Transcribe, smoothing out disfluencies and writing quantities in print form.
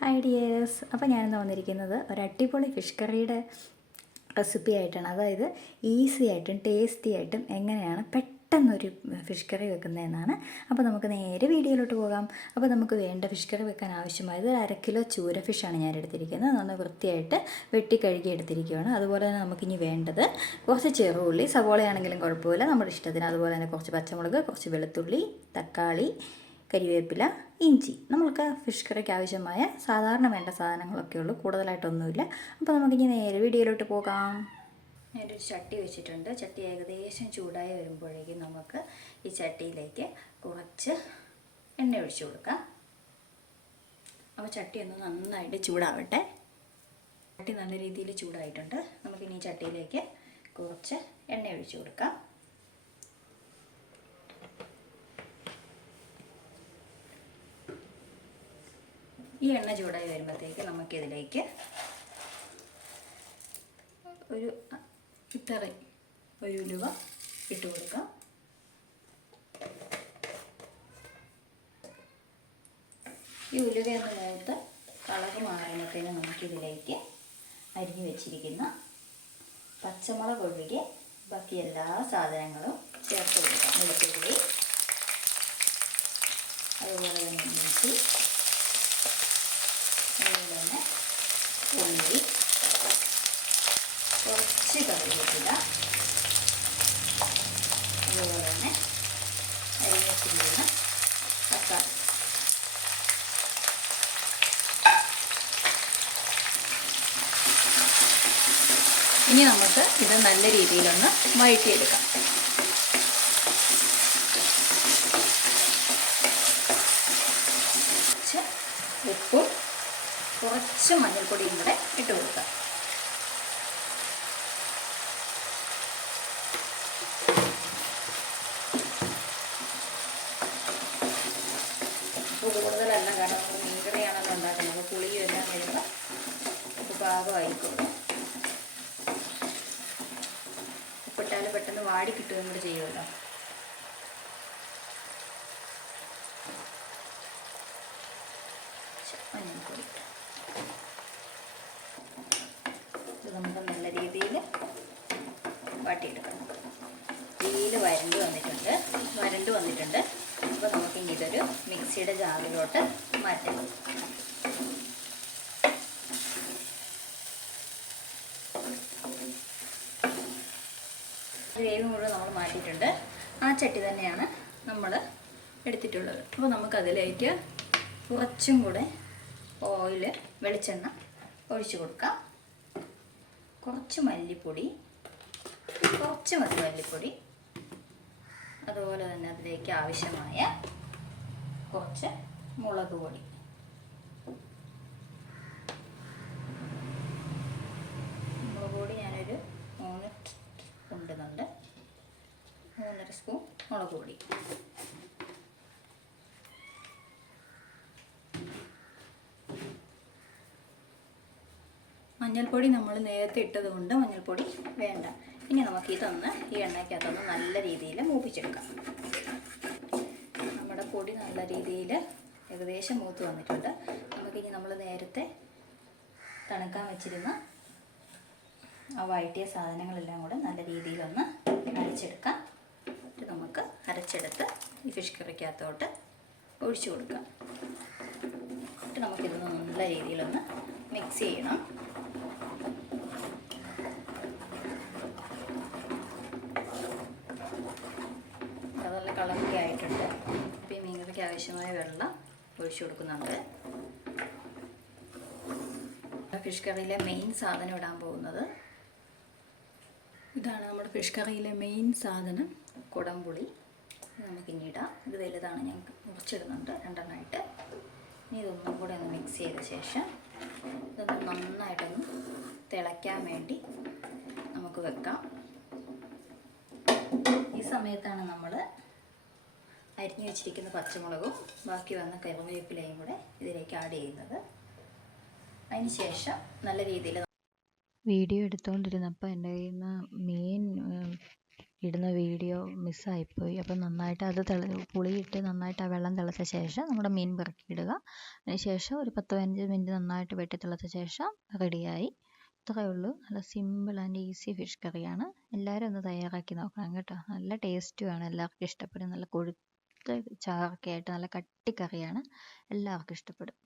Hi dears. അപ്പോൾ ഞാനിന്ന് വന്നിരിക്കുന്നത് ഒരു അടിപൊളി ഫിഷ് കറിയുടെ റെസിപ്പി ആയിട്ടാണ്. അതായത് ഈസി ആയിട്ടും ടേസ്റ്റി ആയിട്ടും എങ്ങനെയാണ് പെട്ടെന്നൊരു ഫിഷ് കറി വെക്കുന്നതെന്നാണ്. അപ്പോൾ നമുക്ക് നേരെ വീഡിയോയിലോട്ട് പോകാം. അപ്പോൾ നമുക്ക് വേണ്ട ഫിഷ് കറി വെക്കാൻ ആവശ്യമായത് 1/2 കിലോ ചൂര ഫിഷാണ് ഞാൻ എടുത്തിരിക്കുന്നത്. നന്നായി വൃത്തിയായിട്ട് വെട്ടി കഴുകി എടുത്തിരിക്കുകയാണ്. അതുപോലെ തന്നെ നമുക്കിനി വേണ്ടത് കുറച്ച് ചെറുള്ളി, സവോളയാണെങ്കിലും കുഴപ്പമില്ല, നമ്മുടെ ഇഷ്ടത്തിന്. അതുപോലെ തന്നെ കുറച്ച് പച്ചമുളക്, കുറച്ച് വെളുത്തുള്ളി, തക്കാളി, കരിവേപ്പില, ഇഞ്ചി. നമ്മൾക്ക് ഫിഷ് കറിക്ക് ആവശ്യമായ സാധാരണ വേണ്ട സാധനങ്ങളൊക്കെ ഉള്ളൂ, കൂടുതലായിട്ടൊന്നുമില്ല. അപ്പോൾ നമുക്കിനി നേരെ വീഡിയോയിലോട്ട് പോകാം. ഞാനൊരു ചട്ടി വെച്ചിട്ടുണ്ട്. ചട്ടി ഏകദേശം ചൂടായി വരുമ്പോഴേക്കും നമുക്ക് ഈ ചട്ടിയിലേക്ക് കുറച്ച് എണ്ണ ഒഴിച്ചു കൊടുക്കാം. അപ്പോൾ ചട്ടി ഒന്ന് നന്നായിട്ട് ചൂടാവട്ടെ. ചട്ടി നല്ല രീതിയിൽ ചൂടായിട്ടുണ്ട്. നമുക്കിനി ചട്ടിയിലേക്ക് കുറച്ച് എണ്ണ ഒഴിച്ചു കൊടുക്കാം. ഈ എണ്ണ ചൂടായി വരുമ്പോഴത്തേക്ക് നമുക്കിതിലേക്ക് ഒരു ഉലുവ ഇട്ട് കൊടുക്കാം. ഈ ഉലുവയൊന്ന് മൂത്ത് കളറ് മാറുമ്പോഴത്തേന് നമുക്കിതിലേക്ക് അരിഞ്ഞു വെച്ചിരിക്കുന്ന പച്ചമുളക് ഒഴികെ ബാക്കി എല്ലാ സാധനങ്ങളും ചേർത്ത് കൊടുക്കാം. വെളുത്തുള്ളി, അതുപോലെ തന്നെ ഇഞ്ചി, അതുപോലെ തന്നെ ഉള്ളി, കുറച്ച് കറിവേപ്പില, അതുപോലെ തന്നെ അരിഞ്ഞിരിക്കുന്ന തക്കാളി. ഇനി നമുക്ക് ഇത് നല്ല രീതിയിലൊന്ന് വഴറ്റിയെടുക്കാം. ഉപ്പും കുറച്ച് മഞ്ഞൾപ്പൊടിയും കൂടെ ഇട്ട് കൊടുക്കാം. ഉപ്പ് കൂടുതലല്ല, കാരണം നമ്മൾ മീൻകറിയാണല്ലോ ഉണ്ടാക്കുന്നത്. പുളിയും എല്ലാം വരുമ്പോൾ ഉപ്പ് പാകമായിക്കോളും. ഉപ്പിട്ടാൽ പെട്ടെന്ന് വാടി കിട്ടുകയും കൂടെ ചെയ്യുമല്ലോ. മഞ്ഞൾപ്പൊടി ഇത് നമുക്ക് നല്ല രീതിയിൽ വാട്ടിയെടുക്കണം. രീതിയിൽ വരണ്ട് വന്നിട്ടുണ്ട്. അപ്പോൾ നമുക്കിനി ഇതൊരു മിക്സിയുടെ ജാറിലോട്ട് മാറ്റാം. ഗ്രേവി മുഴുവൻ നമ്മൾ മാറ്റിയിട്ടുണ്ട്. ആ ചട്ടി തന്നെയാണ് നമ്മൾ എടുത്തിട്ടുള്ളത്. അപ്പോൾ നമുക്കതിലേക്ക് കുറച്ചും കൂടെ വെളിച്ചെണ്ണ ഒഴിച്ചു കൊടുക്കാം. കുറച്ച് മല്ലിപ്പൊടി, കുറച്ച് മല്ലിപ്പൊടി, അതുപോലെ തന്നെ അതിലേക്ക് ആവശ്യമായ കുറച്ച് മുളക് പൊടി. മുളക് പൊടി ഞാനൊരു 3 കൊണ്ടുന്നുണ്ട്. 3.5 സ്പൂൺ മുളക് പൊടി. മഞ്ഞൾപ്പൊടി നമ്മൾ നേരത്തെ ഇട്ടത് കൊണ്ട് മഞ്ഞൾപ്പൊടി വേണ്ട. ഇനി നമുക്ക് ഈ എണ്ണയ്ക്കകത്തൊന്ന് നല്ല രീതിയിൽ മൂപ്പിച്ചെടുക്കാം. നമ്മുടെ പൊടി നല്ല രീതിയിൽ ഏകദേശം മൂത്ത് വന്നിട്ടുണ്ട്. നമുക്കിനി നമ്മൾ നേരത്തെ തണുക്കാൻ വെച്ചിരുന്ന ആ വഴറ്റിയ സാധനങ്ങളെല്ലാം കൂടെ നല്ല രീതിയിലൊന്ന് അരച്ചെടുക്കാം. എന്നിട്ട് നമുക്ക് അരച്ചെടുത്ത് ഈ ഫിഷ് കറിക്കകത്തോട്ട് ഒഴിച്ചു കൊടുക്കാം. എന്നിട്ട് നമുക്കിതൊന്ന് നല്ല രീതിയിലൊന്ന് മിക്സ് ചെയ്യണം. നല്ല കളറൊക്കെ ആയിട്ടുണ്ട്. അപ്പോൾ ഈ മീൻകറിക്ക് ആവശ്യമായ വെള്ളം ഒഴിച്ചു കൊടുക്കുന്നുണ്ട്. ഫിഷ് കറിയിലെ മെയിൻ സാധനം ഇടാൻ പോകുന്നത് ഇതാണ്. നമ്മുടെ ഫിഷ് കറിയിലെ മെയിൻ സാധനം കുടംപുളി. നമുക്കിനി ഇടാം. ഇത് വലുതാണ്, ഞാൻ മുറിച്ചിടുന്നുണ്ട് 2 എണ്ണമായിട്ട്. ഇനി ഇതൊന്നും കൂടെ ഒന്ന് മിക്സ് ചെയ്ത ശേഷം ഇതൊന്ന് നന്നായിട്ടൊന്ന് തിളയ്ക്കാൻ വേണ്ടി നമുക്ക് വെക്കാം. ഈ സമയത്താണ് നമ്മൾ അരിഞ്ഞു വെച്ചിരിക്കുന്ന പച്ചമുളകും ബാക്കി വന്ന കറിവേപ്പിലയും കൂടെ ഇതിലേക്ക് ആഡ് ചെയ്യുന്നത്. അതിന് ശേഷം നല്ല രീതിയിൽ വീഡിയോ എടുത്തുകൊണ്ടിരുന്നപ്പോൾ എൻ്റെ കയ്യിൽ നിന്ന് മീൻ ഇടുന്ന വീഡിയോ മിസ്സായിപ്പോയി. അപ്പം നന്നായിട്ട് അത് പുളിയിട്ട് നന്നായിട്ട് ആ വെള്ളം തിളച്ച ശേഷം നമ്മുടെ മീൻ പെറുക്കിയിടുക. അതിന് ശേഷം ഒരു 10-15 മിനിറ്റ് നന്നായിട്ട് വെട്ടി തിളച്ച ശേഷം റെഡിയായി. ഇത്രയേ ഉള്ളൂ. നല്ല സിമ്പിൾ ആൻഡ് ഈസി ഫിഷ് കറിയാണ്. എല്ലാവരും ഒന്ന് തയ്യാറാക്കി നോക്കണം കേട്ടോ. നല്ല ടേസ്റ്റുമാണ്, എല്ലാവർക്കും ഇഷ്ടപ്പെടും. നല്ല കൊഴുത്ത ചാറൊക്കെ ആയിട്ട് നല്ല കട്ടിക്കറിയാണ്, എല്ലാവർക്കും ഇഷ്ടപ്പെടും.